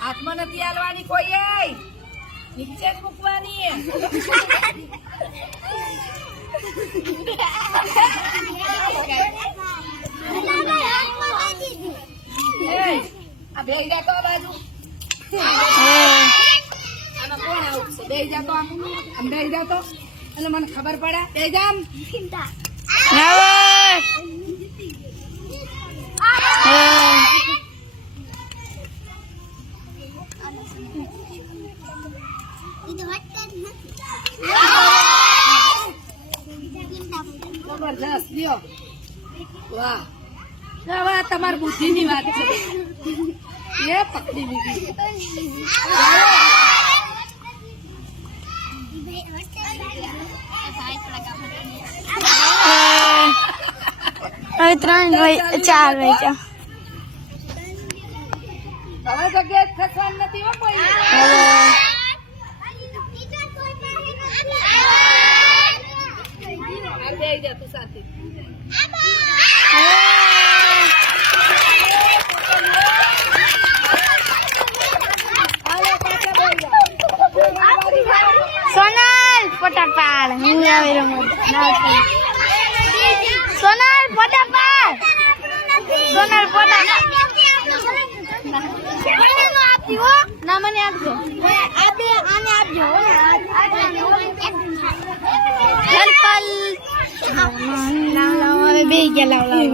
હાથમાં નથી હાલવાની કોઈ નીચે જ મૂકવાની આ ભેગ દેખો બાજુ? એટલે મને ખબર પડે બેહી જા આમ જબરજસ્ત વાહ આ તમારી બુદ્ધિની વાત છે. એ પકડી લીધી હવે ત્રણ ભાઈ ચાર વેચા હવે જગ્યાએ ખસવાનું નથી હો કોઈ સોનલ ફોટાપાડ હું આવી રમત સોનલ ફોટાપાડ સોનલ ફોટા ના મને આપજો આપે આને આપજો પલ બે ગયા લાવ લાવ